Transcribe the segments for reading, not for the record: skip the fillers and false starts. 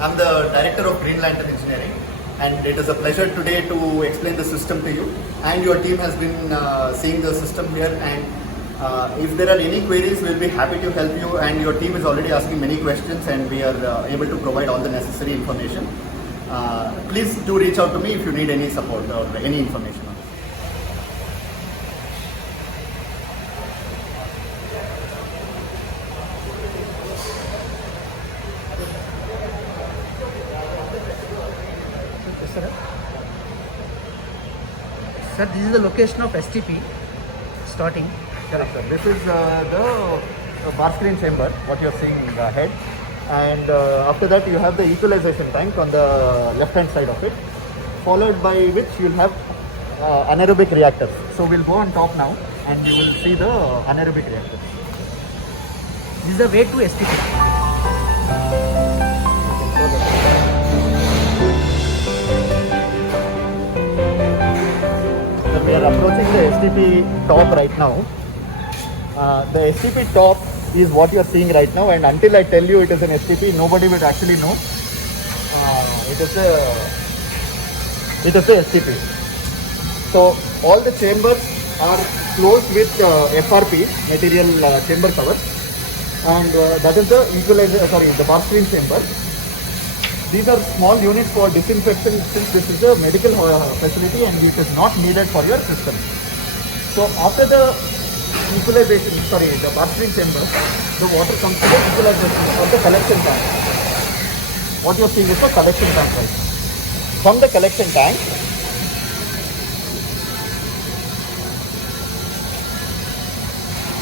I'm the Director of Green Lantern Engineering, and it is a pleasure today to explain the system to you. And your team has been seeing the system here, and if there are any queries, we'll be happy to help you. And your team is already asking many questions, and we are able to provide all the necessary information. Please do reach out to me if you need any support or any information. Sir, this is the location of STP starting. Correct, sir. This is the bar screen chamber, what you are seeing ahead. And after that, you have the equalization tank on the left hand side of it, followed by which you'll have anaerobic reactors. So we'll go on top now and you will see the anaerobic reactors. This is the way to STP. We are approaching the STP top right now. The STP top is what you are seeing right now, and until I tell you it is an STP, nobody would actually know. It is the STP. So all the chambers are closed with FRP, material chamber cover, and that is the the bar screen chamber. These are small units for disinfection, since this is a medical facility and it is not needed for your system. So after the the bar screen chamber, the water comes to the equalization or the collection tank. What you are seeing is the collection tank, right? From the collection tank,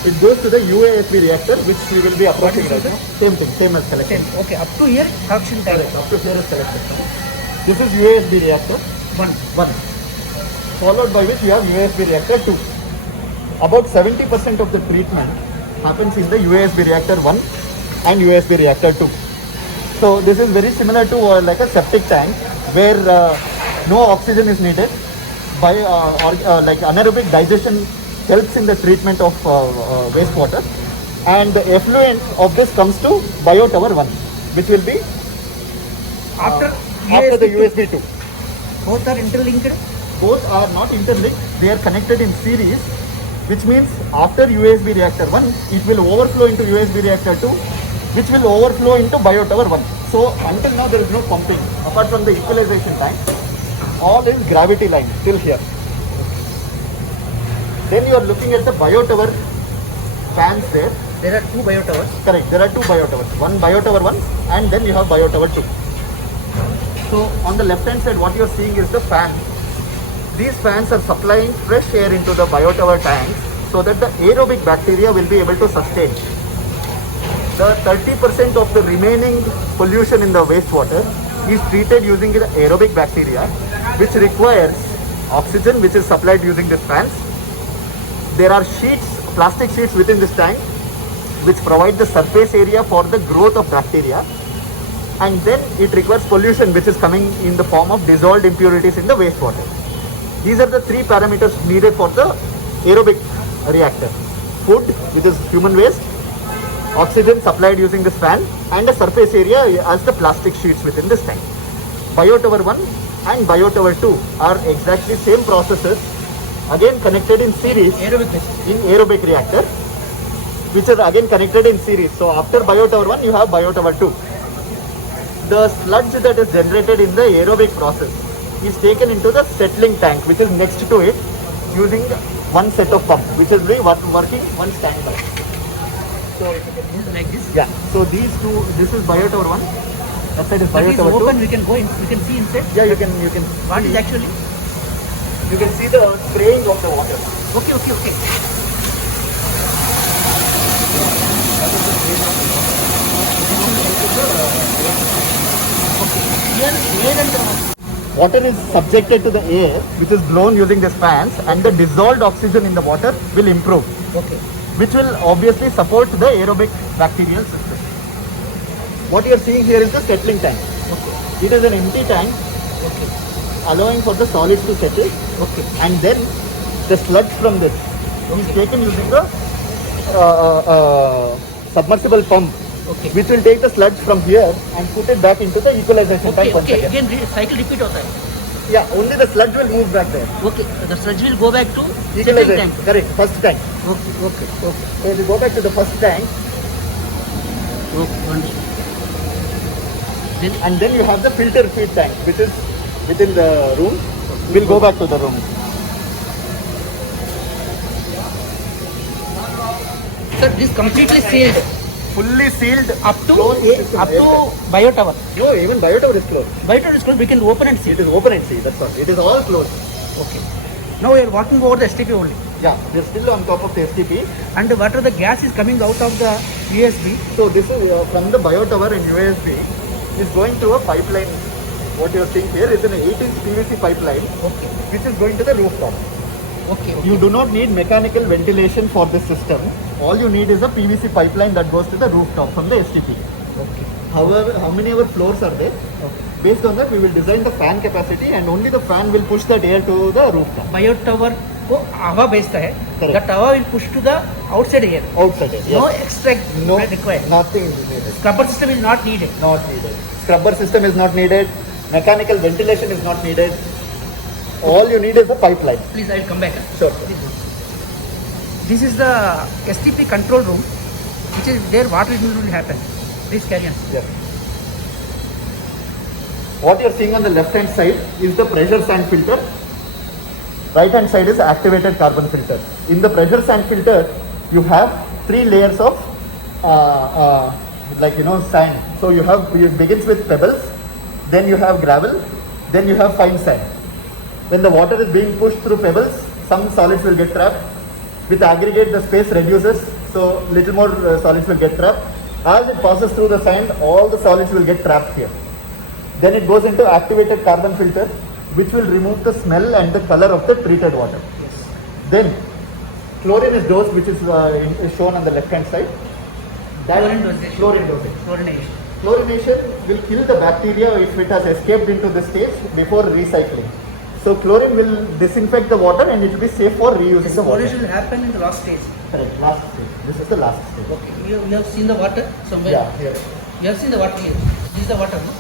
it goes to the UASB reactor, which we will be approaching right now. Same thing, same as collection. Okay, up to here, collection tank. Correct, up to here is collection tank. This is UASB reactor 1, followed by which you have UASB reactor 2. About 70% of the treatment happens in the UASB reactor 1 and UASB reactor 2. So this is very similar to like a septic tank, where no oxygen is needed. By like anaerobic digestion helps in the treatment of wastewater, and the effluent of this comes to BioTower 1, which will be After the USB 2. Both are interlinked. Both are not interlinked, they are connected in series, which means after USB reactor 1, it will overflow into USB reactor 2, which will overflow into BioTower 1. So until now there is no pumping, apart from the equalization tank, all is gravity line till here. Then you are looking at the BioTower fans there. There are two BioTowers. Correct, there are two BioTowers. One BioTower 1 and then you have BioTower 2. So on the left hand side, what you are seeing is the fan. These fans are supplying fresh air into the BioTower tanks so that the aerobic bacteria will be able to sustain. The 30% of the remaining pollution in the wastewater is treated using the aerobic bacteria, which requires oxygen, which is supplied using these fans. There are sheets, plastic sheets within this tank, which provide the surface area for the growth of bacteria. And then it requires pollution, which is coming in the form of dissolved impurities in the wastewater. These are the three parameters needed for the aerobic reactor. Food, which is human waste, oxygen supplied using this fan, and a surface area as the plastic sheets within this tank. BioTower 1 and BioTower 2 are exactly same processes, again connected in series in aerobic reactor, which are again connected in series. So after BioTower 1, you have BioTower 2. The sludge that is generated in the aerobic process is taken into the settling tank, which is next to it, using one set of pump, which is really working one standby. So if you can This is like this. yeah. So these two, this is BioTower 1. That side is That is BioTower 2. open. We can go in. We can see inside. Yeah, you can. What is actually? You can see the spraying of the water. Okay. Here, air and Water is subjected to the air, which is blown using these fans, and the dissolved oxygen in the water will improve, okay. which will obviously support the aerobic bacterial system. What you are seeing here is the settling tank. Okay. It is an empty tank, Okay. allowing for the solids to settle. Okay. And then the sludge from this is taken using the submersible pump, Okay. which will take the sludge from here and put it back into the equalization Okay, tank once okay. again. Again, cycle repeat होता है. Yeah, only the sludge will move back there. Okay, the sludge will go back to second Equalization, tank. correct, first tank. Okay, okay, okay. So if you go back to the first tank, Okay, wonderful. Then and then you have the filter feed tank, which is within the room. We'll go back to the room. sir, this completely sealed Fully sealed up to closed system. up to bio tower. No, even Biotower is closed. Bio tower is closed. We can open and see. It is open and see, that's all. It is all closed. Okay. Now we are walking over the STP only. Yeah, they're still on top of the STP. And what are the gas is coming out of the USB? So this is from the Biotower and USB is going through a pipeline. What you are seeing here is an 8-inch PVC pipeline Okay. which is going to the rooftop. Okay. Okay. You do not need mechanical ventilation for this system. All you need is a PVC pipeline that goes to the rooftop from the STP. Okay. However, how many ever floors are there? Okay. Based on that, we will design the fan capacity and only the fan will push that air to the rooftop. Bio tower को हवा भेजता है. Correct. That हवा will push to the outside air. Outside air. No Yes. extract No, required. nothing is needed. Scrubber system is not needed. Not needed. Scrubber system is not needed. Mechanical ventilation is not needed. All you need is a pipeline. Please, I will come back. Sure. This is the STP control room, which is there. What will happen? Please carry on. Yes. What you are seeing on the left hand side is the pressure sand filter. Right hand side is activated carbon filter. In the pressure sand filter, you have 3 layers of sand. So it begins with pebbles, then you have gravel, then you have fine sand. When the water is being pushed through pebbles, some solids will get trapped. With aggregate, the space reduces, so little more solids will get trapped. As it passes through the sand, all the solids will get trapped here. Then it goes into activated carbon filter, which will remove the smell and the color of the treated water. Yes. Then chlorine is dosed, which is shown on the left hand side. That Chlorine dosage. Chlorine dosage. Chlorination. Chlorination will kill the bacteria if it has escaped into the stage before recycling. So chlorine will disinfect the water and it will be safe for reusing This the water. chlorination will happen in the last stage. Correct, last stage. This is the last stage. Okay. You have seen the water somewhere. Yeah, here. You have seen the water here. This is the water, no?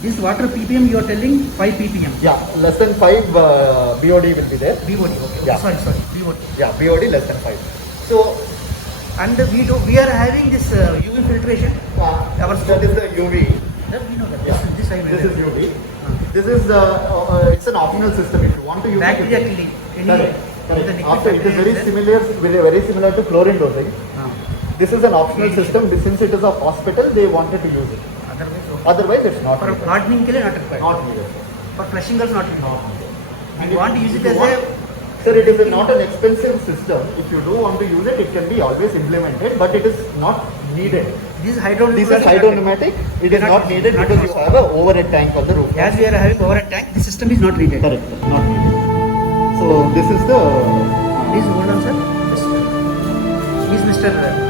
This water ppm you are telling 5 ppm. Yeah, less than 5 BOD will be there. BOD. Okay. Yeah. Sorry. BOD. Yeah, BOD less than 5. So And we are having this UV filtration. that is the UV. That we know that. Yeah. This I know. This is UV. This is it's an optional system. If you want to use Bacteria it, killing. correct. The Correct. liquid After it is bacteria very similar to chlorine dosing. Ah. This is an optional system. Since it is a hospital, they wanted to use it. Otherwise, okay. Otherwise, it's not For needed. gardening के लिए not required. Not needed. For flushing also not required. Not needed. And you want to use if it you as a want- Sir, it is not an expensive system. If you do want to use it, it can be always implemented, but it is not needed. this is hydro. This is hydro-pneumatic. It is not needed not because you have an overhead tank on the roof. As we are having overhead tank, this system is not needed. Correct, sir. Not needed. So this is the Please hold on, sir. Yes. Please, Mr.